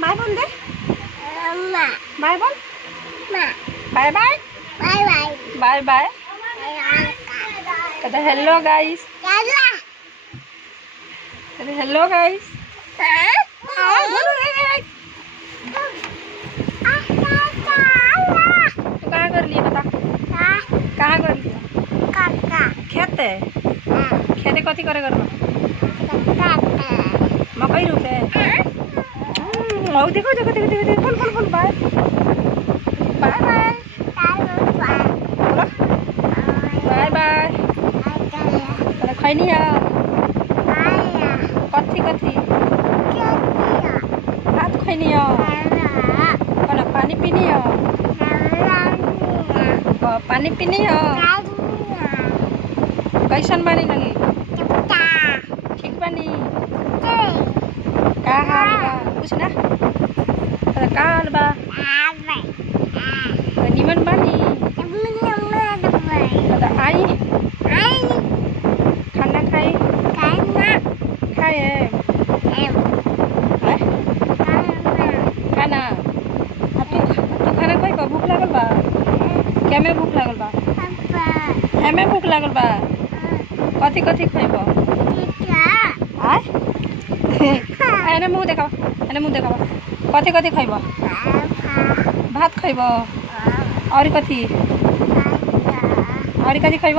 Bye बोल दे। Bye बोल। Bye bye bye bye. कहते हेलो गाइस। कहते हेलो गाइस। तू कहाँ कर लिया बता? कहाँ कर लिया? खेते खेते कथी करे कर मकई रोपे। देखो देखो देखो देखो देखो बोल बोल बोल bye bye bye bye bye. खैनी कथी कथी भात खैनी कौन पानी पीनी पानी पीनी कैसन बानी लगी? ठीक बानी? का हाल बा कुछ ना? का हाल बा? निमन बानी? आई खाना खाई खाए खाना तू खाना खाई बा? भूख लागल बा? क्या में भूख लागल बा? हमें भूख लागल बा। कथी कथी खैब? एने मुँह देखावा कथी कथी खैब? भात खैब और कथी खैब?